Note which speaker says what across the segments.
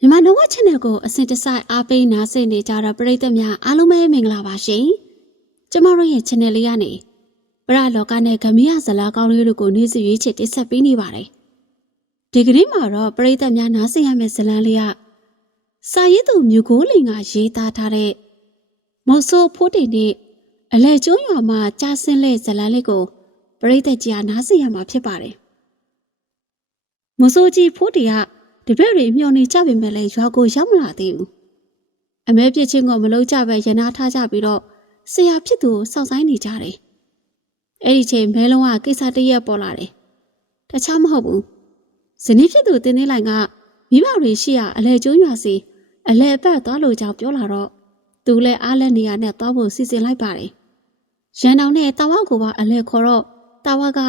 Speaker 1: မြန်မာနဝ channel ကိုအစဉ်တစိုက်အားပေးနားဆင်နေကြတဲ့ပရိသတ်များအားလုံးပဲမင်္ဂလာပါရှင်။ကျမတို့ရဲ့ channel လေးကနေပရလောကနဲ့ဂမရဇလာကောင်းလေးတို့ကိုနေ့စဉ်ရွေးချယ်တင်ဆက်ပေးနေပါတယ်။ဒီကနေ့မှာတော့ပရိသတ်များနားဆင်ရမယ့်ဇလံလေးကစာရေးသူမြူကိုလင်ကရေးသားထားတဲ့မုတ်ဆိုးဖိုးတင်နဲ့အလဲကျွန်းရွာမှာကြားဆင်းတဲ့ဇလံလေးကိုပရိသတ်ကြီးကနားဆင်ရမှာဖြစ်ပါတယ်။မုတ်ဆိုးကြီးဖိုးတင်က တပည့်တွေမျောနေကြပေမဲ့လည်းရွာကိုရောက်မလာသေးဘူး။အမဲပြစ်ချင်းကိုမလုံးကြပဲရနာထားကြပြီးတော့ဆရာဖြစ်သူကိုစောင့်ဆိုင်နေကြတယ်။အဲ့ဒီချိန်မဲလုံးကကိစ္စတစ်ရက်ပေါ်လာတယ်။တခြားမဟုတ်ဘူး။ဇနီးဖြစ်သူတင်းတင်းလိုက်ကမိဘတွေရှိရအလဲကျိုးရွာစီအလဲအပတ်သွားလို့ကြောင်းပြောလာတော့သူလည်းအားလက်နေရနဲ့သွားဖို့စီစဉ်လိုက်ပါတယ်။ရန်တောင်နဲ့တာဝကိုပါအလဲခေါ်တော့တာဝက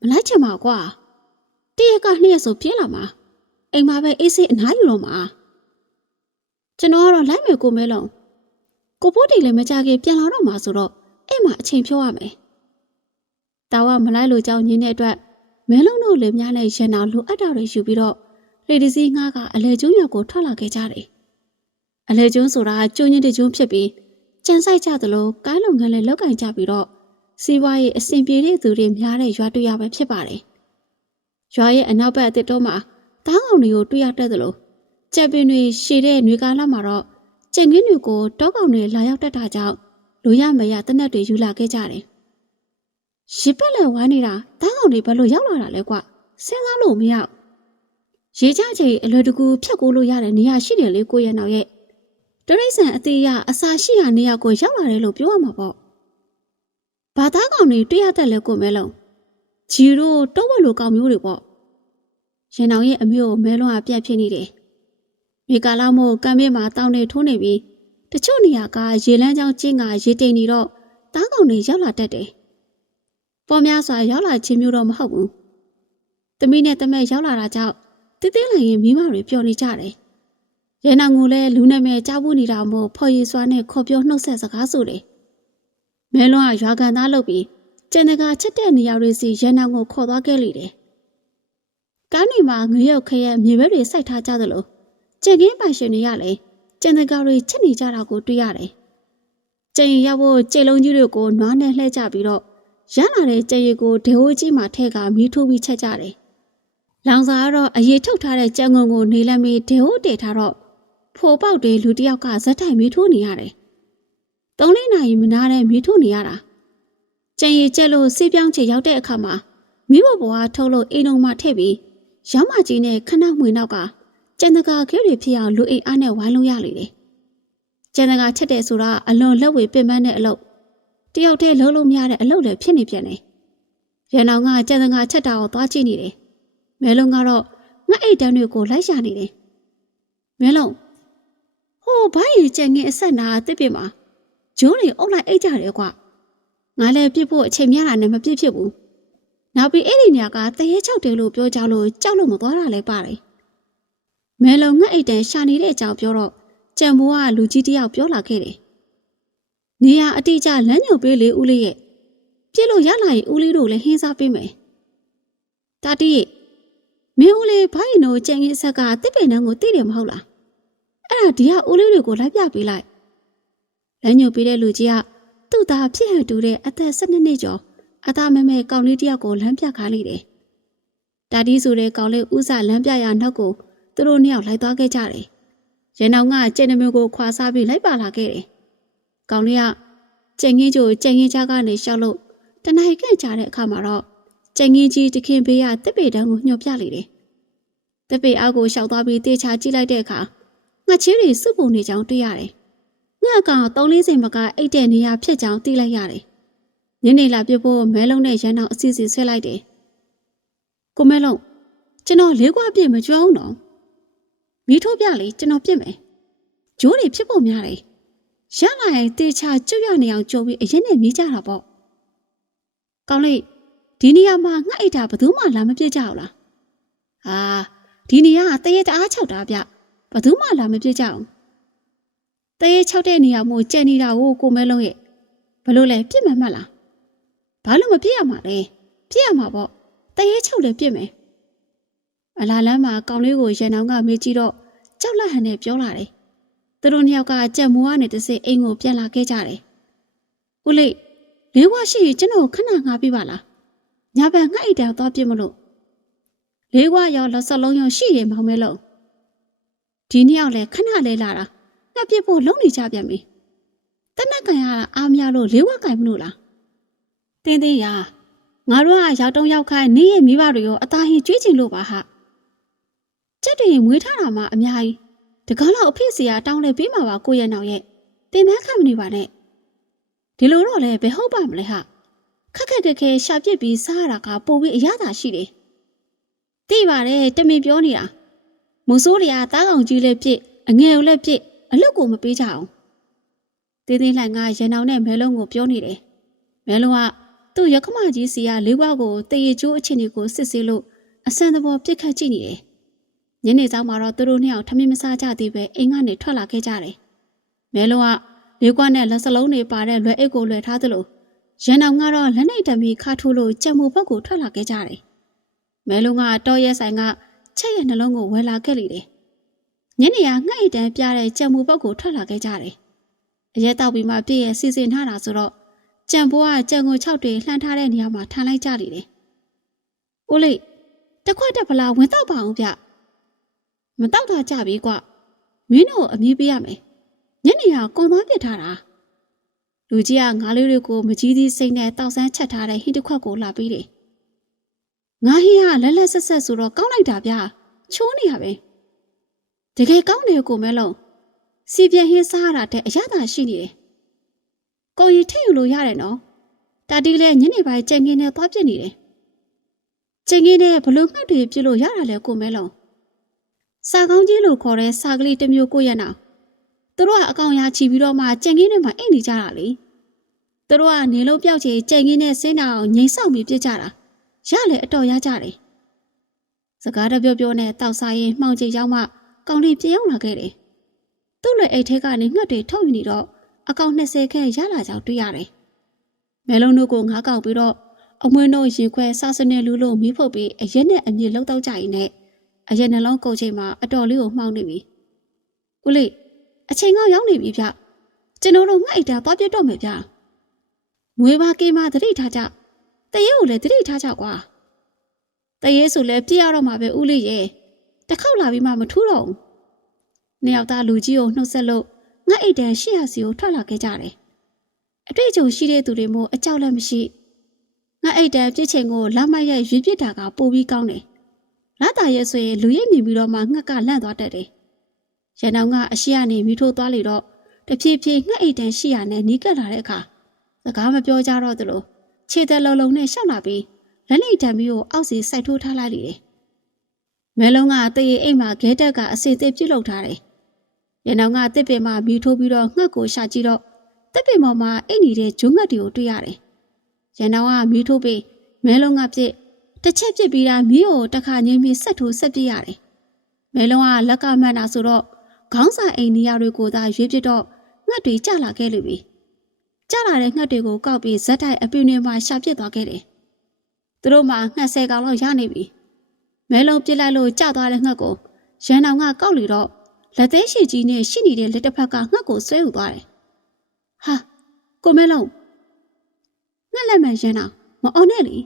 Speaker 1: မလိုက်ချင်ပါကွာ။တရက်ကနှစ်ရက်ဆိုပြင်းလာမှာ။ အိမ်မှာပဲအေးစိတ်အနားယူတော့မှာကျွန်တော်ကတော့လိုက်မယ်ကိုမဲလုံးကိုပိုးတီလည်းမကြခင်ပြန်လာတော့မှာဆိုတော့အဲ့မှာအချိန်ဖြုတ်ရမယ်တာဝမလိုက်လို့ကြောင်းညင်းတဲ့အတွက်မဲလုံးတို့လည်းများနဲ့ရန်အောင်လိုအပ်တာတွေယူပြီးတော့လေဒီစီငါးကအလဲကျွန်းရွာကိုထွက်လာခဲ့ကြတယ်အလဲကျွန်းဆိုတာကျွန်းချင်းတကျွန်းဖြစ်ပြီးကြံဆိုင်ကြသလိုကိုင်းလုံငန်းလည်းလောက်ကင်ကြပြီးတော့စီးပွားရေးအဆင်ပြေတဲ့သူတွေများတဲ့ရွာတွေ့ရပဲဖြစ်ပါတယ်ရွာရဲ့အနောက်ဘက်အစ်တော့မှာ တားကောင်တွေကိုတွေ့ရတတ်သလိုကြက်ပင်တွေရှည်တဲ့ຫນွေကာလမှာတော့ကျင်ကင်းတွေကိုတောကောင်တွေလာရောက်တတ်တာကြောင့်လူရမရတနက်တွေယူလာခဲ့ကြတယ်။ရစ်ပက်လက်ဝိုင်းနေတာတားကောင်တွေဘယ်လိုရောက်လာတာလဲကွ။စဉ်းစားလို့မရဘူး။ရေချချိန်အလွယ်တကူဖြတ်ကိုလို့ရတဲ့နေရာရှိတယ်လေကိုရဲ့နောက်ရဲ့တရိษံအသေးရအစာရှိရာနေရာကိုရောက်လာတယ်လို့ပြောရမှာပေါ့။ဘာသားကောင်တွေတွေ့ရတတ်လဲကိုမဲလုံး။ဂျီရိုတော့ဝက်လိုကောင်မျိုးတွေပေါ့။ ရင်အောင်ရဲ့အမျိုးကိုမဲလွန်ကပြက်ဖြစ်နေတယ်။မြေကာလာမို့ကံမြင့်မှာတောင်းနေထိုးနေပြီးတချို့နေရာကရေလန်းချောင်းကျင်းကရေတိမ်နေတော့တားကောင်တွေရောက်လာတတ်တယ်။ပေါ်များစွာရောက်လာခြင်းမျိုးတော့မဟုတ်ဘူး။သမီးနဲ့တမက်ရောက်လာတာကြောင့်တင်းတင်းလိုက်ရင်မိမတွေပျော်နေကြတယ်။ရဲနောင်ကိုလည်းလူနာမည်ကြားဘူးနေတာမို့ဖော်ရည်စွာနဲ့ခေါ်ပြောနှုတ်ဆက်စကားဆိုတယ်။မဲလွန်ကရွာကန်သားလုပ်ပြီးကျန်တကာချက်တဲ့နေရာတွေစီရဲနောင်ကိုခေါ်သွားခဲ့လိမ့်တယ်။ ကားနေမှာငရုတ်ခရက်မြေဘက်တွေစိုက်ထားကြသလိုကြင်ကင်းပိုင်ရှင်တွေကလည်းကြံတကာတွေချက်နေကြတာကိုတွေ့ရတယ်။ကြင်ရောက်ဖို့ကြိတ်လုံးကြီးတွေကိုနွားနဲ့လှည့်ကြပြီးတော့ရလာတဲ့ကြင်ရီကိုဒေဟိုးကြီးမှာထည့်ကမီးထိုးပြီးချက်ကြတယ်။လောင်စာကတော့အရေးထုတ်ထားတဲ့ကြံငုံကိုနေလက်မီဒေဟိုးတည်ထားတော့ဖိုပေါက်တွေလူတစ်ယောက်ကဇက်တိုင်မီးထိုးနေရတယ်။သုံးလေးနာရီမနာတဲ့မီးထိုးနေရတာ။ကြင်ရီကျက်လို့စေးပြောင်းချေရောက်တဲ့အခါမှာမိဘဘွားထုတ်လို့အိမ်တော်မှာထည့်ပြီး ရောင်းမကြီးနဲ့ခဏမှွေနောက်ကကျန်တကာခဲတွေဖြစ်အောင်လူအိမ်အားနဲ့ဝိုင်းလို့ရလေတယ်။ကျန်တကာချက်တဲ့ဆိုတာအလွန်လက်ဝေပင်ပန်းတဲ့အလုပ်တယောက်တည်းလုံးလို့မရတဲ့အလုပ်လည်းဖြစ်နေပြန်တယ်။ရန်အောင်ကကျန်တကာချက်တာကိုသွားကြည့်နေတယ်။မဲလုံးကတော့ငှက်အိတ်တန်းတွေကိုလိုက်ရှာနေတယ်။မဲလုံးဟိုဘိုင်းရီကြံငင်အဆက်နာတစ်ပြစ်မှာဂျိုးတွေအုပ်လိုက်အိတ်ကြတယ်ကွာ။ငါလည်းပြစ်ဖို့အချိန်များတာနဲ့မပြစ်ဖြစ်ဘူး။ နောက်ပြီးအဲ့ဒီနေရာကတရေချောက်တယ်လို့ပြောကြလို့ကြောက်လို့မသွားတာလည်းပါတယ်။မဲလုံငှက်အိတ်တန်ရှာနေတဲ့အကြောင်းပြောတော့ကြံဘိုးကလူကြီးတယောက်ပြောလာခဲ့တယ်။နေရာအတိအကျလမ်းညွှန်ပေးလေဦးလေးရဲ့ပြစ်လို့ရလာရင်ဦးလေးတို့လည်းဟင်းစားပေးမယ်။တာတီရဲ့မင်းဦးလေးဘိုင်းတို့ကြံကြီးအဆက်ကတစ်ပင်နှန်းကိုသိတယ်မဟုတ်လား။အဲ့ဒါဒီကဦးလေးတွေကိုလိုက်ပြပေးလိုက်။လမ်းညွှန်ပေးတဲ့လူကြီးကသူ့သားဖြစ်ဟန်တူတဲ့အသက်၁၂နှစ်ကျော် အသားမဲမဲကောင်လေးတယောက်ကိုလမ်းပြခိုင်းလိုက်တယ်။တာတီးဆိုတဲ့ကောင်လေးဥစားလမ်းပြရနောက်ကိုသူတို့နှစ်ယောက်လိုက်သွားခဲ့ကြတယ်။ရန်အောင်ကကျင်နှမျိုးကိုခွာစားပြီးလိုက်ပါလာခဲ့တယ်။ကောင်လေးကကျင်ငင်းကျိုကျင်ငင်းချကနေရှောက်လို့တနိုင်ခန့်ကြတဲ့အခါမှာတော့ကျင်ငင်းကြီးတခင်ဘေးကတစ်ပေတန်းကိုညှော်ပြလိုက်တယ်။တစ်ပေအောက်ကိုရှောက်သွားပြီးတေချာကြည့်လိုက်တဲ့အခါငှက်ချင်းတွေစုပုံနေကြောင်းတွေ့ရတယ်။ငှက်ကောင်3-40မကအိတ်တဲ့နေရာဖြစ်ကြောင်းသိလိုက်ရတယ်။ ညနေလာပြဖို့မဲလုံးနဲ့ရန်အောင်အစီအစဉ်ဆွဲလိုက်တယ်။ကိုမဲလုံးကျွန်တော်လေးခွပြည့်မကြွအောင်တော့မီးထိုးပြလေကျွန်တော်ပြစ်မယ်။ဂျိုးတွေဖြစ်ဖို့များတယ်။ရလာရင်တေချာကျွတ်ရနေအောင်ကြိုးပြီးအရင်နဲ့မြည်ကြတာပေါ့။ကောင်းလေးဒီနေရာမှာငှက်အိတ်တာဘယ်သူမှလာမပြစ်ကြဘူးလား။ဟာဒီနေရာကတရေတအားချောက်တာဗျ။ဘယ်သူမှလာမပြစ်ကြအောင်။တရေချောက်တဲ့နေရာမို့ကြံနေတာကိုကိုမဲလုံးရဲ့ဘလို့လဲပြစ်မှန်မှတ်လား။ ဘာလို့မပြည့်ရမှာလဲပြည့်ရမှာပေါ့တရေချုပ်လည်းပြည့်မယ်အလားလမ်းမှာကောင်လေးကိုရန်အောင်ကမေးကြည့်တော့ကြောက်လန့်ဟန်နဲ့ပြောလာတယ်။သူတို့နှစ်ယောက်ကကြက်မိုးကနေတစ်စိအိမ်ကိုပြန်လာခဲ့ကြတယ်။ဦးလေးလေးဝါရှိရင်ကျွန်တော်ခဏငါပြပါလား။ညာဘက်ငှက်အိတ်တောင်သွားပြစ်မလို့လေးဝါရောလက်စလုံးရောရှိရင်မောင်မဲလို့ဒီနှစ်ယောက်လည်းခဏလေးလာတာငှက်ပြစ်ဖို့လုံနေကြပြန်ပြီ။တနက်ကန်ရတာအားမရလို့လေးဝါကင်မလို့လား။ တင်းတင်းရာငါတို့ကရောက်တုံးရောက်ခိုင်းနေရဲ့မိဘတွေရောအသားဟင်းကျွေးချင်လို့ပါဟာ။ကြက်တွေမွေးထားတာမှအများကြီးတကောင်းလောက်အဖေစီယာတောင်းလဲပေးမှာပါကိုရဲ့နောက်ရဲ့တင်မခတ်မနေပါနဲ့ဒီလိုတော့လည်းဘယ်ဟုတ်ပါမလဲဟာခက်ခက်ခက်ခဲရှာပြစ်ပြီးစားရတာကပိုပြီးအရသာရှိတယ်သိပါတယ်တမင်ပြောနေတာမုံစိုးတွေကတားကောင်ကြီးလည်းပြစ်အငယ်ကိုလည်းပြစ်အလုတ်ကိုမပေးကြအောင်တင်းတင်းလှိုင်ကရန်အောင်နဲ့မဲလုံးကိုပြောနေတယ်မဲလုံးက သူ့ရခမကြီးစီကလေးဘွားကိုတရေကျိုးအချင်းတွေကိုစစ်ဆေးလို့အစံတဘောပြစ်ခတ်ကြည့်နေတယ်ညနေဆောင်မှာတော့သူတို့နှစ်ယောက်ထမင်းမစားကြသေးပဲအိမ်ကနေထွက်လာခဲ့ကြတယ်မဲလုံးကလေးကွာနဲ့လက်စလုံးတွေပါတဲ့လွယ်အိတ်ကိုလွယ်ထားသလိုရန်အောင်ကတော့လက်နိုင်တံမီခါထိုးလို့ကြံမှုဘက်ကိုထွက်လာခဲ့ကြတယ်မဲလုံးကတော့ရဲဆိုင်ကချက်ရဲ့နှလုံးကိုဝယ်လာခဲ့လေတယ်ညနေကငှက်အိတ်တန်းပြတဲ့ကြံမှုဘက်ကိုထွက်လာခဲ့ကြတယ်အရက်တောက်ပြီးမှပြည့်ရဲ့စီစဉ်ထားတာဆိုတော့ ကြံဘိုးကကြံကို6တွေလှမ်းထားတဲ့နေရာမှာထားလိုက်ကြလေတယ်။ဦးလေးတစ်ခွက်တက်ဖလားဝင်တော့ပါအောင်ဗျ။မတော့တာကြပြီကွ။မင်းတို့အမြင်ပေးရမယ်။ညနေကကွန်သွားပြစ်ထားတာ။လူကြီးကငါးလေးတွေကိုမကြီးသေးစိတ်နဲ့တောက်ဆန်းချက်ထားတဲ့ဟင်းတစ်ခွက်ကိုလာပြီးတယ်။ငါဟင်းကလက်လက်ဆက်ဆက်ဆိုတော့ကောင်းလိုက်တာဗျာ။ချိုးနေရပဲ။တကယ်ကောင်းတယ်ကိုမဲလုံး။စီပြင်းဟင်းစားရတာတဲ့အရသာရှိနေတယ်။ ကိုကြီးထိတ်ယူလို့ရတယ်နော်။တာတီလည်းညနေပိုင်းကြံငင်းနဲ့သွားပြစ်နေတယ်။ကြံငင်းနဲ့ဘလို့ငှက်တွေပြစ်လို့ရတာလဲကိုမဲလုံး။စာကောင်းကြီးလို့ခေါ်တဲ့စာကလေးတစ်မျိုးကိုရနောက်။သူတို့ကအကောင်ရချီပြီးတော့မှကြံငင်းတွေမှာအိတ်နေကြတာလေ။သူတို့ကနေလုံးပြောက်ချေကြံငင်းနဲ့ဆင်းတာအောင်ငိမ့်ဆောက်ပြီးပြစ်ကြတာ။ရလေအတော်ရကြတယ်။စကားတပြောပြောနဲ့တောက်စားရင်မှောင်ချေရောက်မှကောင်လေးပြေးရောက်လာခဲ့တယ်။သူ့လည်းအိတ်ထဲကနေငှက်တွေထုတ်ယူနေတော့ အကောင်20ခန့်ရလာကြောင်တွေ့ရတယ်။မဲလုံးတို့ကိုငားကောက်ပြီးတော့အမွှေးတို့ရင်ခွဲစားစနေလူလို့မီးဖုတ်ပြီးအရက်နဲ့အမြင့်လောက်တော့ကြရင်နဲ့အရက်နှလုံးကုန်ချိန်မှာအတော်လေးကိုမှောင်နေပြီ။ဦးလေးအချိန်ကရောက်နေပြီဗျ။ကျွန်တော်တို့ငှက်အိတ်တာသွားပြတ်တော့မယ်ဗျ။မွေးပါကေးမသတိထားကြ။တရေကိုလည်းသတိထားကြကွာ။တရေဆိုလည်းပြည့်ရတော့မှာပဲဦးလေးရဲ့။တစ်ခေါက်လာပြီးမှမထူးတော့ဘူး။နှစ်ယောက်သားလူကြီးကိုနှုတ်ဆက်လို့ ငှက်အိတ်တန်ရှေ့ရစီကိုထွက်လာခဲ့ကြတယ်။အတွေ့အကြုံရှိတဲ့သူတွေမို့အကြောက်လည်းမရှိ။ငှက်အိတ်တန်ပြစ်ချိန်ကိုလမ်းမရဲ့ရွေးပြစ်တာကပိုပြီးကောင်းတယ်။လာတာရဲ့ဆိုရင်လူရိပ်မြင်ပြီးတော့မှငှက်ကလန့်သွားတတ်တယ်။ရန်အောင်ကအရှိကနေမိထိုးသွားလေတော့တဖြည်းဖြည်းငှက်အိတ်တန်ရှေ့ရနဲ့နီးကပ်လာတဲ့အခါစကားမပြောကြတော့သလိုခြေသက်လုံးလုံးနဲ့ရှောက်လာပြီးလက်လိတ်တံမီကိုအောက်စီစိုက်ထိုးထားလိုက်လေတယ်။မဲလုံးကတရေအိတ်မှာဂဲတက်က အစီအသေးပြုတ်လောက်ထားတယ်။ ရန်အောင်ကတစ်ပင်မှာမြူထိုးပြီးတော့ငှက်ကိုရှာကြည့်တော့တစ်ပင်ပေါ်မှာအိတ်နေတဲ့ဂျုံငှက်တွေကိုတွေ့ရတယ်။ရန်အောင်ကမြူထိုးပြီးမဲလုံးကပြစ်တစ်ချက်ပြစ်ပြီးတာမြီးကိုတစ်ခါငိမ့်ပြီးဆက်ထိုးဆက်ပြစ်ရတယ်။မဲလုံးကလက်ကမှန်တာဆိုတော့ခေါင်းစာအိမ်နေရာတွေကိုသာရွေးပြစ်တော့ငှက်တွေကျလာခဲ့လိမ့်မယ်။ကျလာတဲ့ငှက်တွေကိုကောက်ပြီးဇက်တိုက်အပြင်းနဲ့မှရှာပစ်သွားခဲ့တယ်။သူတို့မှငှက်ဆယ်ကောင်လောက်ရနေပြီ။မဲလုံးပြစ်လိုက်လို့ကျသွားတဲ့ငှက်ကိုရန်အောင်ကကောက်လီတော့ လက်သေးရှိကြီးနဲ့ရှိနေတဲ့လက်တစ်ဖက်ကငှက်ကိုဆွဲယူသွားတယ်။ဟာကိုမဲလုံးငှက်လက်မှန်ရန်အောင်မအောင်နဲ့လေ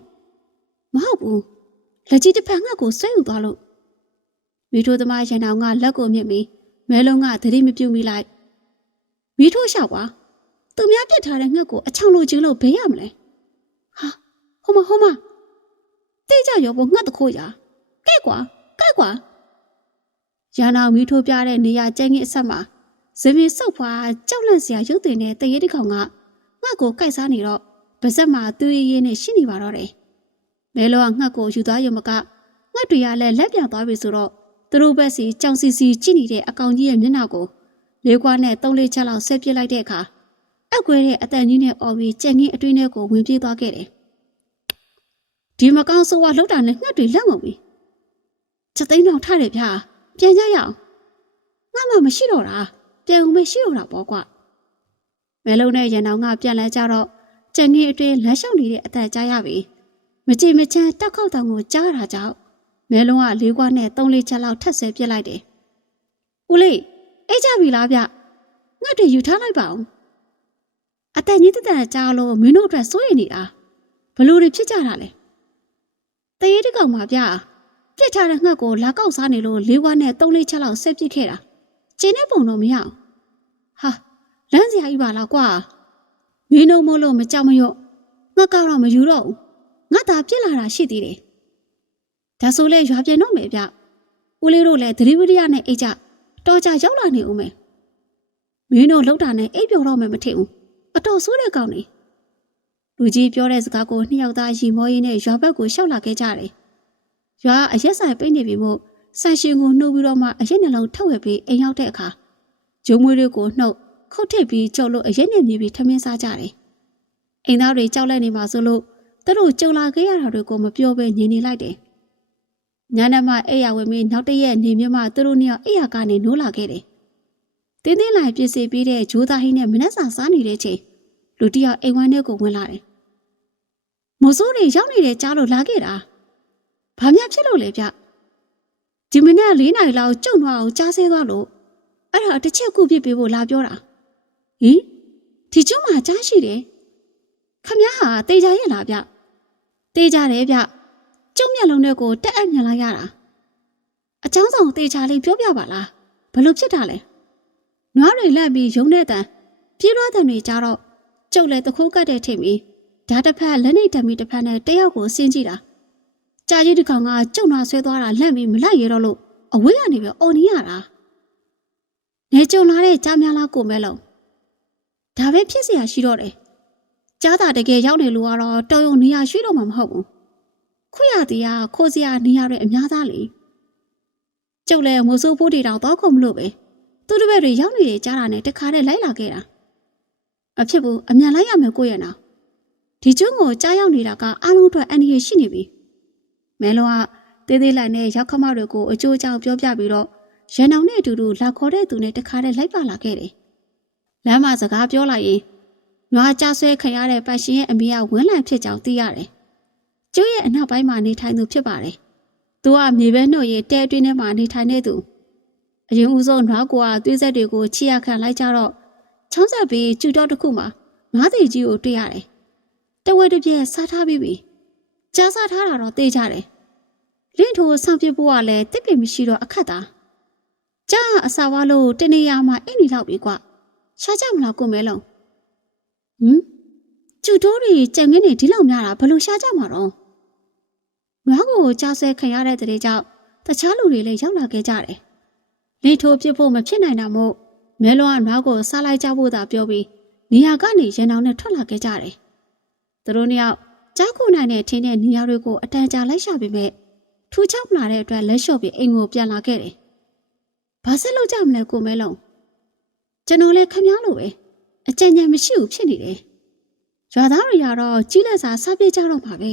Speaker 1: မဟုတ်ဘူးလက်ကြီးတစ်ဖက်ငှက်ကိုဆွဲယူသွားလို့မိထိုးသမားရန်အောင်ကလက်ကိုမြင့်ပြီးမဲလုံးကသတိမပြုတ်မိလိုက်မိထိုးလျှောက်ကွာသူများပြစ်ထားတဲ့ငှက်ကိုအချောင်လိုချင်းလို့ဘယ်ရမလဲဟာဟိုမဟိုမတိကြရောဘငှက်တခိုးရကဲ့ကွာကဲ့ကွာ ရန်အောင်မိထိုးပြတဲ့နေရာကျင်းကြီးအဆက်မှာဇမင်းစုပ်ဖွာကြောက်လန့်စရာရုပ်တင်တဲ့တရေတစ်ကောင်ကငှက်ကိုကိုက်စားနေတော့ပါဇက်မှာသူ့ရည်ရည်နဲ့ရှိနေပါတော့တယ်မဲလောကငှက်ကိုယူသွားရုံမကငှက်တွေကလည်းလက်ပြန်သွားပြီဆိုတော့သူတို့ဘက်စီကြောင်စီစီကြည့်နေတဲ့အကောင်ကြီးရဲ့မျက်နှာကိုလေးကွာနဲ့သုံးလေးချက်လောက်ဆက်ပစ်လိုက်တဲ့အခါအက်ကွဲတဲ့အတန်ကြီးနဲ့အော်ပြီးကြက်ငင်းအတွင်းထဲကိုဝင်ပြေးသွားခဲ့တယ်။ဒီမကောင်းဆိုးဝါလှုပ်တာနဲ့ငှက်တွေလက်မုံပြီ။ချက်သိန်းတော့ထားတယ်ဗျာ။ ပြန်ကြရအောင်။ငါမှမရှိတော့တာ။ပြန်ဦးမရှိတော့တာပေါ့ကွ။မဲလုံးနဲ့ရန်အောင်ကပြန်လဲကြတော့ကြက်ငင်းအတွင်းလက်လျှောက်နေတဲ့အတန်ကြားရပြီ။မကြည်မချမ်းတောက်ခောက်တောင်ကိုကြားရတာကြောင့်မဲလုံးကလေးကွာနဲ့သုံးလေးချက်လောက်ထက်ဆဲပြစ်လိုက်တယ်။ဦးလေးအိတ်ကြပြီလားဗျငှက်တွေယူထားလိုက်ပါဦးအတန်ကြီးတတန်ကြားလို့မင်းတို့အတွက်စိုးရိမ်နေတာဘလို့တွေဖြစ်ကြတာလဲတရေတကောင်ပါဗျ ပြစ်ထားတဲ့ငှက်ကိုလာကောက်စားနေလို့လေးဝါနဲ့သုံးလေးချက်လောက်ဆက်ပစ်ခဲ့တာကျင်းတဲ့ပုံတော့မရအောင်ဟာလမ်းစရာကြီးပါလားကွာမင်းတို့မို့လို့မကြောက်မရွံ့ငှက်ကတော့မယူတော့ဘူးငါသာပြစ်လာတာရှိသေးတယ်ဒါဆိုလဲရွာပြန်တော့မယ်ဗျဦးလေးတို့လည်းသတိဝိရိယနဲ့အိတ်ကြတော်ကြရောက်လာနေဦးမယ်မင်းတို့လောက်တာနဲ့အိပ်ပျော်တော့မယ်မထင်ဘူးအတော်ဆိုးတဲ့ကောင်နေလူကြီးပြောတဲ့စကားကိုနှစ်ယောက်သားရီမောရင်းနဲ့ရွာဘက်ကိုရှောက်လာခဲ့ကြတယ် ရွာအရက်ဆိုင်ပိတ်နေပြီမို့ဆန်ရှင်ကိုနှုတ်ပြီးတော့မှအရက်နှလုံးထောက်ဝဲပြီးအိမ်ရောက်တဲ့အခါဂျုံမွေးတွေကိုနှုတ်ခုတ်ထစ်ပြီးကြောက်လို့အရက်နဲ့မြည်ပြီးထမင်းစားကြတယ်အိမ်သားတွေကြောက်လိုက်နေမှာဆိုလို့သူတို့ကြုံလာခဲ့ရတာတွေကိုမပြောဘဲညင်နေလိုက်တယ်ညနေမှအိယာဝင်ပြီးနောက်တရက်နေမြမှသူတို့နှစ်ယောက်အိယာကနေနိုးလာခဲ့တယ်တင်းတင်းလိုက်ပြစ်စီပြီးတဲ့ဂျိုးသားဟင်းနဲ့မနှက်စာစားနေတဲ့ချိန်လူတစ်ယောက်အိမ်ဝမ်းထဲကိုဝင်လာတယ်မိုးစိုးတွေရောက်နေတဲ့ကြားလို့လာခဲ့တာ ဘာမှဖြစ်လို့လဲဗျဒီမနေ့၄နာရီလောက်ကျုံသွားအောင်ကြားဆဲသွားလို့အဲ့ဒါတစ်ချက်ခုပြစ်ပေးဖို့လာပြောတာဟင်ဒီကျုံမှာကြားရှိတယ်ခမည်းဟာတေချာရဲ့လားဗျတေချာတယ်ဗျကျုံမျက်လုံးတွေကိုတက်အပ်မြင်လိုက်ရတာအချောင်းဆောင်တေချာလေးပြောပြပါလားဘလို့ဖြစ်တာလဲနွားတွေလက်ပြီးယုံတဲ့တန်ပြေးလွှားတဲ့တွေကြတော့ကျုပ်လည်းတခိုးကတ်တဲ့ထိပ်ပြီးဓာတ်တစ်ဖက်လက်နေတမီတစ်ဖက်နဲ့တယောက်ကိုဆင်းကြည့်တာ ကြာကြီးတစ်ကောင်ကကျုံနာဆွဲသွားတာလက်ပြီးမလိုက်ရတော့လို့အဝေးကနေပဲအော်နေရတာနေကြုံလာတဲ့ကြားများလားကိုမဲလုံးဒါပဲဖြစ်เสียရှိတော့တယ်ကြားတာတကယ်ရောက်နေလို့ကတော့တော်ရုံနေရာရွှေ့တော့မှာမဟုတ်ဘူးခွရတီကခိုးစရာနေရာတွေအများသားလေကျုပ်လည်းမိုးစိုးဖိုးတီတောင်တော့ခုံမလို့ပဲသူတို့ဘက်တွေရောက်နေတယ်ကြားတာနဲ့တခါတည်းလိုက်လာခဲ့တာအဖြစ်ဘူးအမြန်လိုက်ရမယ်ကိုရနာဒီကျွန်းကိုကြားရောက်နေတာကအားလုံးအတွက်အန္တရာယ်ရှိနေပြီ မဲလုံးကသေးသေးလိုက်နဲ့ရောက်ခမတွေကိုအကျိုးအကြောင်းပြောပြပြီးတော့ရန်အောင်နဲ့အတူတူလာခေါ်တဲ့သူနဲ့တခါတည်းလိုက်ပါလာခဲ့တယ်လမ်းမှာစကားပြောလိုက်ရင်နွားကြဆွဲခံရတဲ့ပတ်ရှင်ရဲ့အမေကဝင်းလံဖြစ်ကြောင်းသိရတယ်ကျွန်းရဲ့အနောက်ပိုင်းမှာနေထိုင်သူဖြစ်ပါတယ်သူကမြေပဲနှုတ်ရဲ့တဲအတွင်းထဲမှာနေထိုင်နေသူအရင်ဦးဆုံးနွားကွာသွေးဆက်တွေကိုချီရခံလိုက်ကြတော့ချောင်းဆက်ပြီးကျူတော့တစ်ခုမှာငါးသေးကြီးကိုတွေ့ရတယ်။တဝဲတစ်ပြက်စားထားပြီးပြီ။ ကြားစားထားတာတော့သိကြတယ်။လင့်ထိုးဆောင်ပြဖို့ကလည်းတစ်ပင်မရှိတော့အခက်သား။ကြားအစာဝါလို့တနေရာမှာအိမ်နေတော့ပြီကွ။ရှားကြမလားကိုမဲလုံး။ဟမ်ကျူတိုးတွေကြံငင်းနေဒီလောက်များတာဘလို့ရှားကြမှာတော့။နွားကိုကြားဆဲခံရတဲ့တရေကြောင့်တခြားလူတွေလည်းရောက်လာခဲ့ကြတယ်။လင့်ထိုးပြဖို့မဖြစ်နိုင်တာမို့မဲလွန်ကနွားကိုစားလိုက်ကြဖို့သာပြောပြီးနေရာကနေရန်အောင်နဲ့ထွက်လာခဲ့ကြတယ်။သူတို့နှစ်ယောက် ကြားခုနိုင်တဲ့ထင်းတဲ့နေရာတွေကိုအတန်ကြာလိုက်ရှာပေမဲ့ထူးခြားမလာတဲ့အတွက်လက်လျှော့ပြီးအိမ်ကိုပြန်လာခဲ့တယ်။ဘာဆက်လုပ်ကြမလဲကိုမဲလုံး။ကျွန်တော်လည်းခမားလိုပဲအကြံဉာဏ်မရှိဘူးဖြစ်နေတယ်။ရွာသားတွေကတော့ကြီးလက်စာစားပြစ်ကြတော့မှာပဲ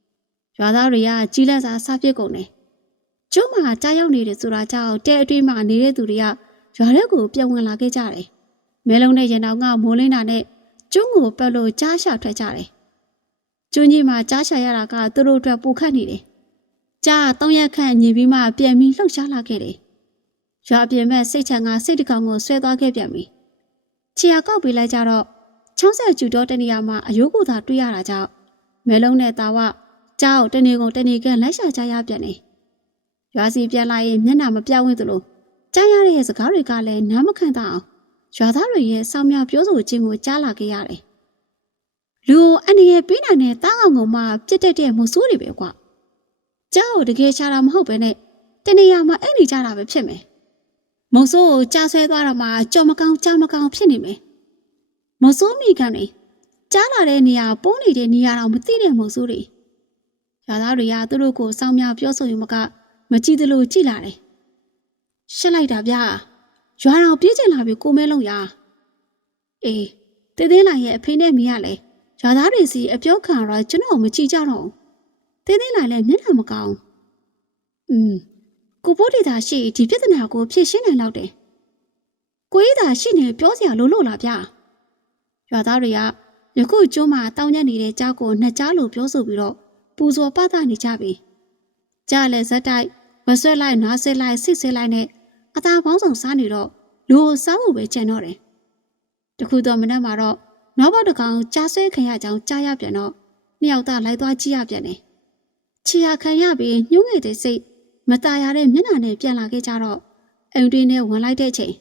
Speaker 1: ။ရွာသားတွေကကြီးလက်စာစားပြစ်ကုန်တယ်။ကျုံးမှာကြားရောက်နေတယ်ဆိုတာကြောင့်တဲအတွင်းမှာနေတဲ့သူတွေကရွာထဲကိုပြန်ဝင်လာခဲ့ကြတယ်။မဲလုံးနဲ့ရင်တောင်ကမိုးလင်းတာနဲ့ကျွန်းကိုပတ်လို့ကြားရှာထွက်ကြတယ်။ ကျွန်းကြီးမှာကြားရှာရတာကသူတို့အတွက်ပူခတ်နေတယ်။ကြားတောင်းရက်ခန့်ညီပြီးမှပြန်ပြီးလှုပ်ရှားလာခဲ့တယ်။ရွာပြင်မဲ့စိတ်ချန်ကစိတ်တကောင်ကိုဆွဲသွားခဲ့ပြန်ပြီ။ခြေရကောက်ပေးလိုက်ကြတော့ချောင်းဆက်ကျူတော့တနေရာမှာအယိုးကိုသာတွေ့ရတာကြောင့်မဲလုံးနဲ့တာဝကြားကိုတနေကုန်တနေကန်လိုက်ရှာကြရပြန်တယ်။ရွာစီပြန်လာရင်မျက်နှာမပြောင်းဝင်သလိုကြားရတဲ့စကားတွေကလည်းနားမခံတော့အောင်ရွာသားတွေရဲ့စောင်းမြောက်ပြောဆိုခြင်းကိုကြားလာခဲ့ရတယ်။ လူအန်ဒီရဲ့ပေးနိုင်တဲ့တားကောင်ကောင်မှပြစ်တက်တဲ့မဆိုးတွေပဲကွာ။ကြောက်တကယ်ရှာတာမဟုတ်ပဲနဲ့တနေရာမှာအဲ့နေကြတာပဲဖြစ်မယ်။မုံဆိုးကိုကြားဆွဲသွားတော့မှကြော်မကောင်းကြားမကောင်းဖြစ်နေမယ်။မုံဆိုးမိခံနေကြားလာတဲ့နေရာပုံးနေတဲ့နေရာတော့မသိတဲ့မုံဆိုးတွေ။ရွာသားတွေကသူတို့ကိုစောင်းမြောက်ပြောဆိုရင်မကမကြည့်သလိုကြည့်လာတယ်ရှက်လိုက်တာဗျာရွာတော်ပြေးချင်လာပြီကိုမဲလုံးရအေးတေးသေးလိုက်ရဲ့အဖေနဲ့မိရလဲ ရွာသားတွေစီအပြောခံတော့ကျွန်တော်မကြည့်ကြတော့တေးသေးလိုက်လဲမျက်နှာမကောင်းอืมကိုပိုးဒေတာရှိဒီပြဿနာကိုဖြေရှင်းနိုင်တော့တယ်ကိုရေးတာရှိနေပြောစရာလို့လို့လားဗျာရွာသားတွေကယခုကျွန်းမှာတောင်းညက်နေတဲ့ကြောက်ကိုနှစ်ကြားလို့ပြောဆိုပြီးတော့ပူဇော်ပသနေကြပြီကြားလဲဇက်တိုက်မဆွဲလိုက်နွားဆွဲလိုက်ဆစ်ဆွဲလိုက်နဲ့အသာပေါင်းဆောင်စားနေတော့လူကိုစားဖို့ပဲကြံတော့တယ်တခုတော့မနက်မှာတော့ နောက်ဘောက်တစ်ကောင်ကြားဆွဲခံရကြောင်းကြားရပြန်တော့နှစ်ယောက်သားလိုက်သွားကြည့်ရပြန်တယ်ချီရခံရပြီးညှိုးငယ်တဲ့စိတ်မตายရတဲ့မျက်နှာနဲ့ပြန်လာခဲ့ကြတော့အိမ်တွင်းနဲ့ဝင်လိုက်တဲ့ချိန်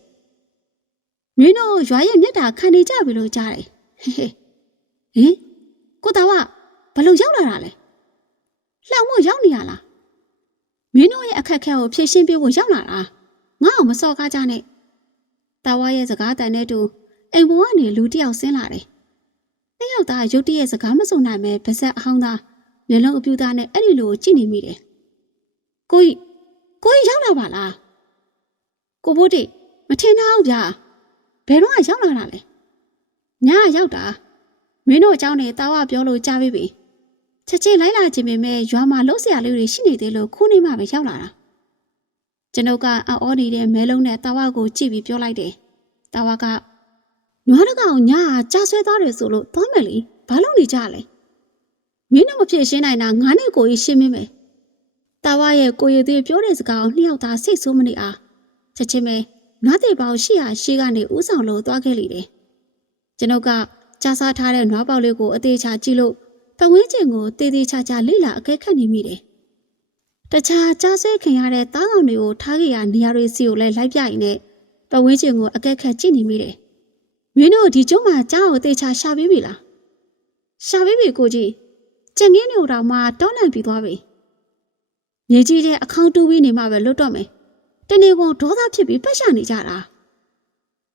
Speaker 1: မင်းတို့ရွာရဲ့မြက်တာခံနေကြပြီလို့ကြားတယ်ဟေးဟေးဟင်ကိုသားကဘလို့ရောက်လာတာလဲလှောင်မို့ရောက်နေရလားမင်းတို့ရဲ့အခက်အခဲကိုဖြေရှင်းပေးဖို့ရောက်လာတာငါ့အောင်မစော်ကားကြနဲ့တာဝါရဲ့စကားတန်တဲ့တူ အိမ်ပေါ်ကနေလူတစ်ယောက်ဆင်းလာတယ်။တစ်ယောက်သားရုတ်တရက်စကားမစုံနိုင်ပဲပါဇက်အဟောင်းသားမျိုးလုံးအပြူသားနဲ့အဲ့ဒီလိုကြည့်နေမိတယ်။ကိုကြီးကိုကြီးရောက်လာပါလား။ကိုဘိုးတိမထင်တော့ဗျာ။ဘယ်တော့ကရောက်လာတာလဲ။ညကရောက်တာမင်းတို့အကြောင်းနဲ့တာဝပြောလို့ကြားပြီပြီ။ချက်ချင်းလိုက်လာခြင်းပေမဲ့ရွာမှာလှုပ်ဆရာလေးတွေရှိနေသေးလို့ခုနေမှပဲရောက်လာတာ။ကျွန်ုပ်ကအော်အော်နေတဲ့မဲလုံးနဲ့တာဝကိုကြည့်ပြီးပြောလိုက်တယ်။တာဝက နွားတကောင်ညကြာဆွဲသွားတယ်ဆိုလို့သွားမယ်လေဘာလို့နေကြလဲမင်းတို့မဖြစ်ရှင်းနိုင်တာငါနဲ့ကိုကြီးရှင်းမင်းမယ်တာဝရဲ့ကိုရည်သေးပြောတဲ့စကားကိုနှစ်ယောက်သားစိတ်ဆိုးမနေအားချက်ချင်းပဲနွားသေးပေါင်းရှိရာရှိကနေဥဆောင်လို့သွားခဲ့လိမ့်တယ်ကျွန်ုပ်ကကြားစားထားတဲ့နွားပေါက်လေးကိုအသေးချာကြည့်လို့ပဝင်းကျင်ကိုတေးသေးချာချာလိလာအကဲခတ်နေမိတယ်တခြားကြားဆွဲခင်ရတဲ့တားကောင်တွေကိုထားခဲ့ရနေရာတွေစီကိုလည်းလိုက်ပြရင်နဲ့ပဝင်းကျင်ကိုအကဲခတ်ကြည့်နေမိတယ် မင်းတို့ဒီကျုံးမှာကြားကိုတေးချာရှာပြီးပြီလားရှာပြီးပြီကိုကြီးကျန်ကင်းတို့တော့မှတောလန့်ပြီးသွားပြီမြေကြီးတဲ့အခေါင်းတူးပြီးနေမှပဲလွတ်တော့မယ်တနေ့ကုန်ဒေါသဖြစ်ပြီးပတ်ရှာနေကြတာ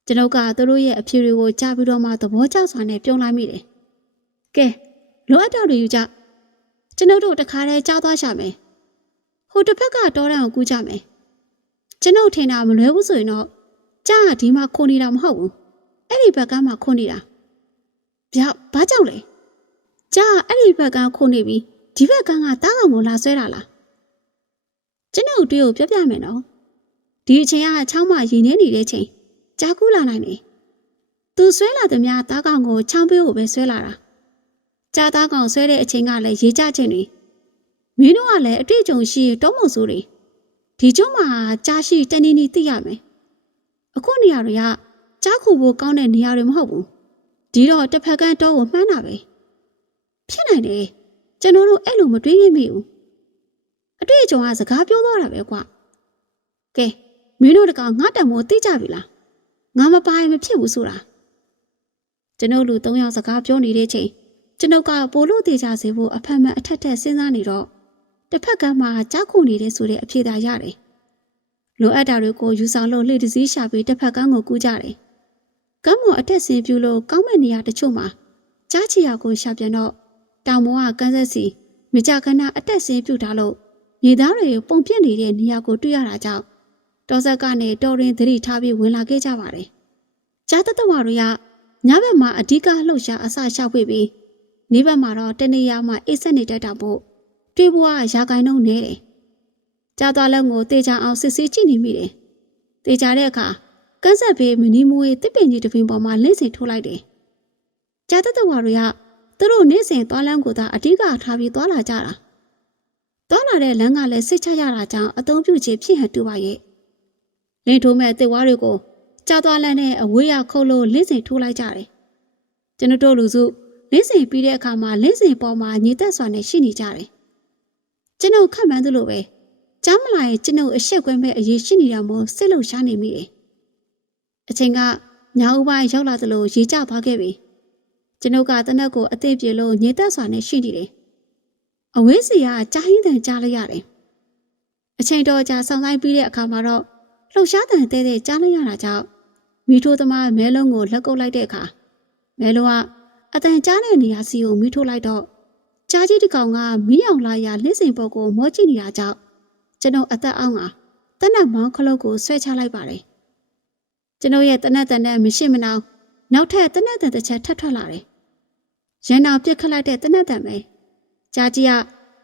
Speaker 1: ကျွန်ုပ်ကသူတို့ရဲ့အဖြေတွေကိုကြားပြီးတော့မှသဘောကျစွာနဲ့ပြုံးလိုက်မိတယ်ကဲလိုအပ်တော့တွေယူကြကျွန်ုပ်တို့တခါတည်းကြားသွားရှာမယ်ဟိုတစ်ဖက်ကတောတန်းကိုကူးကြမယ်ကျွန်ုပ်ထင်တာမလွဲဘူးဆိုရင်တော့ကြားကဒီမှာခုန်နေတာမဟုတ်ဘူး အဲ့ဒီဘက်ကမှခုန်နေတာဗျဘာကြောက်လဲကြားကအဲ့ဒီဘက်ကခုန်နေပြီးဒီဘက်ကကတားကောင်ကိုလာဆွဲတာလားကျွန်ုပ်တွေ့ကိုပြောပြမယ်နော်ဒီအချိန်ကချောင်းမရင်နေနေတဲ့ချိန်ကြားကူးလာနိုင်တယ်သူဆွဲလာသမျှတားကောင်ကိုချောင်းပေးကိုပဲဆွဲလာတာကြာသားကောင်ဆွဲတဲ့အချိန်ကလည်းရေကြခြင်းတွေမင်းတို့ကလည်းအတွေ့အကြုံရှိတောင်းမဆိုးတွေဒီကျုံးမှာကြားရှိတနေနေသိရမယ်အခုနေရာတွေက ကြားခုဖို့ကောင်းတဲ့နေရာတွေမဟုတ်ဘူးဒီတော့တစ်ဖက်ကန်းတောကိုမှန်းတာပဲဖြစ်နိုင်တယ်ကျွန်တော်တို့အဲ့လိုမတွေးရမိဘူးအတွေ့အကြုံကစကားပြောသွားတာပဲကွာကဲမင်းတို့တကောင်ငါတံမိုးသိကြပြီလားငါမပိုင်မဖြစ်ဘူးဆိုတာကျွန်တော်လူ၃ယောက်စကားပြောနေတဲ့ချိန်ကျွန်ုပ်ကပိုလို့သေးကြစေဖို့အဖက်မအထက်ထက်စဉ်းစားနေတော့တစ်ဖက်ကမှကြောက်ခုနေတဲ့ဆိုတဲ့အဖြေသာရတယ်။လိုအပ်တာတွေကိုယူဆောင်လို့လှေတစည်းရှာပြီးတစ်ဖက်ကန်းကိုကူးကြတယ်။ ကမ်းပေါ်အထက်ဆင်းပြူလို့ကောင်းမဲ့နေရာတချို့မှာကြားချီယာကိုရှာပြန်တော့တောင်ပေါ်ကကန်းဆက်စီမကြခဏအတက်ဆင်းပြူထားလို့မြေသားတွေပုံပြက်နေတဲ့နေရာကိုတွေ့ရတာကြောင့်တော်ဆက်ကနေတော်ရင်သတိထားပြီးဝင်လာခဲ့ကြပါတယ်။ကြားတတဝါတွေကညဘက်မှာအဓိကလှုပ်ရှားအဆရှောက်ဖွေပြီးနေဘက်မှာတော့တနေရာမှာအိတ်ဆက်နေတတ်တာပို့တွေးဘွားရာဂိုင်းနှုံနေတယ်။ကြားသွားလုံးကိုတေချာအောင်စစ်ဆေးကြည့်နေမိတယ်။တေချာတဲ့အခါ ကန်းဆက်ဘေးမနီမွေးတစ်ပင်ကြီးတစ်ပင်ပေါ်မှာလင်းစင်ထိုးလိုက်တယ်။ကြားတဲ့တဝါတွေကသူတို့နေ့စဉ်သွားလမ်းကိုသာအဓိကထားပြီးသွားလာကြတာ။သွားလာတဲ့လမ်းကလည်းစိတ်ချရတာကြောင့်အသုံးပြုခြင်းဖြစ်ဟန်တူပါရဲ့။လင်းထိုးမဲ့တစ်ဝါတွေကိုကြားသွားလမ်းနဲ့အဝေးရခုတ်လို့လင်းစင်ထိုးလိုက်ကြတယ်။ကျွန်တော်တို့လူစုလင်းစင်ပြီးတဲ့အခါမှာလင်းစင်ပေါ်မှာညီသက်စွာနဲ့ရှိနေကြတယ်။ကျွန်ုပ်ခန့်မှန်းသလိုပဲကြားမလာရင်ကျွန်ုပ်အဆက်ကွဲမဲ့အရေးရှိနေတာမို့စစ်လို့ရှားနေမိတယ်။ အချိန်ကညာဦးပိုင်းရောက်လာသလိုရေကျသွားခဲ့ပြီ။ကျွန်ုပ်ကတနက်ကိုအသေးပြေလို့ညီသက်စွာနဲ့ရှိနေတယ်။အဝေးစီကကြားဟင်းတန်ကြားလိုက်ရတယ်။အချိန်တော်ကြာဆောင်ဆိုင်ပြီးတဲ့အခါမှာတော့လှုပ်ရှားတန်တဲတဲကြားလိုက်ရတာကြောင့်မိထိုးသမားမဲလုံးကိုလက်ကုပ်လိုက်တဲ့အခါမဲလုံးကအတန်ကြားတဲ့နေရာစီကိုမိထိုးလိုက်တော့ကြားကြီးတစ်ကောင်ကမီးအောင်လာရလင်းစင်ပုတ်ကိုမောကြည့်နေတာကြောင့်ကျွန်ုပ်အသက်အောင်းကတနက်မောင်းခလုတ်ကိုဆွဲချလိုက်ပါတယ် ကျွန်ုပ်ရဲ့တနက်တန်နဲ့မရှိမနှောင်းနောက်ထပ်တနက်တန်တစ်ချက်ထပ်ထွက်လာတယ်ရန်နာပြစ်ခတ်လိုက်တဲ့တနက်တန်ပဲကြားကြီးက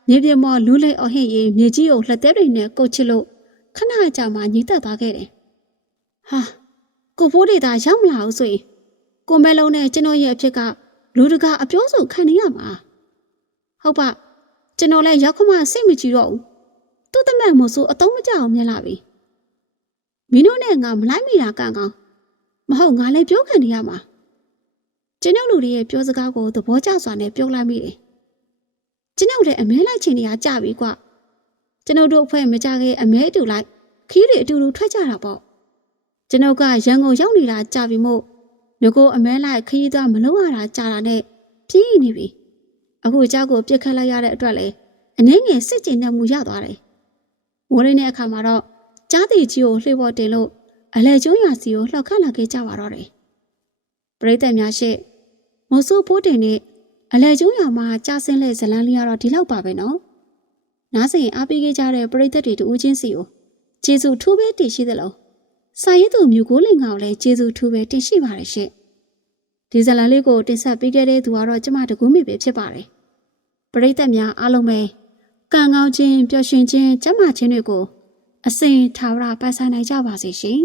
Speaker 1: မြေပြမော်လူးလိမ့်အဟင့်ရင်မြေကြီးကိုလက်သေးတွေနဲ့ကုတ်ချစ်လို့ခဏကြာမှညီတက်သွားခဲ့တယ်ဟာကိုဖိုးဒေတာရောက်မလာဘူးဆိုရင်ကိုမဲလုံးနဲ့ကျွန်တော်ရဲ့အဖြစ်ကလူတကာအပြောဆိုခံနေရမှာဟုတ်ပါကျွန်တော်လည်းရောက်ခမစိတ်မကြည့်တော့ဘူးသူ့တမန်မို့ဆိုအတုံးမကြအောင်မြင်လာပြီ မင်းတို့နဲ့ငါမလိုက်မိတာကံကောင်းမဟုတ်ငါလည်းပြောခံနေရမှာကျွန်ုပ်လူတွေရဲ့ပြောစကားကိုသဘောကျစွာနဲ့ပြောလိုက်မိတယ်ကျွန်ုပ်လည်းအမဲလိုက်ချင်နေရကြပြီကွကျွန်ုပ်တို့အဖွဲ့မကြခဲ့အမဲအတူလိုက်ခီးတွေအတူတူထွက်ကြတာပေါ့ကျွန်ုပ်ကရန်ကုန်ရောက်နေတာကြပြီမို့ငကိုအမဲလိုက်ခီးသွားမလုံးရတာကြာတာနဲ့ပြင်းနေပြီအခုเจ้าကိုပြစ်ခတ်လိုက်ရတဲ့အတွက်လေအနှင်းငယ်စစ်ကျင်တဲ့မူရသွားတယ်မိုးရင်းတဲ့အခါမှာတော့ ကြားတီကြီးကိုလှေပေါ်တင်လို့အလဲကျုံးရစီကိုလှောက်ခတ်လာခဲ့ကြပါတော့တယ်ပရိသတ်များရှေ့မိုးဆိုးဖိုးတင်နဲ့အလဲကျုံးရမှာကြားစင်းလဲဇလန်းလေးကတော့ဒီလောက်ပါပဲနော်နားစင်အားပေးခဲ့ကြတဲ့ပရိသတ်တွေတူးချင်းစီကိုကျေးဇူးထူးပဲတည်ရှိသလိုစာရေးသူမျိုးကိုလင်ကောင်လည်းကျေးဇူးထူးပဲတင်ရှိပါတယ်ရှင့်ဒီဇလန်လေးကိုတင်ဆက်ပေးခဲ့တဲ့သူကတော့ကျမတကူမိပဲဖြစ်ပါတယ်ပရိသတ်များအားလုံးပဲကံကောင်းခြင်းပျော်ရွှင်ခြင်းကျမ်းမာခြင်းတွေကို အစဉ်ထာဝရပိုင်ဆိုင်နိုင်ကြပါစေရှင်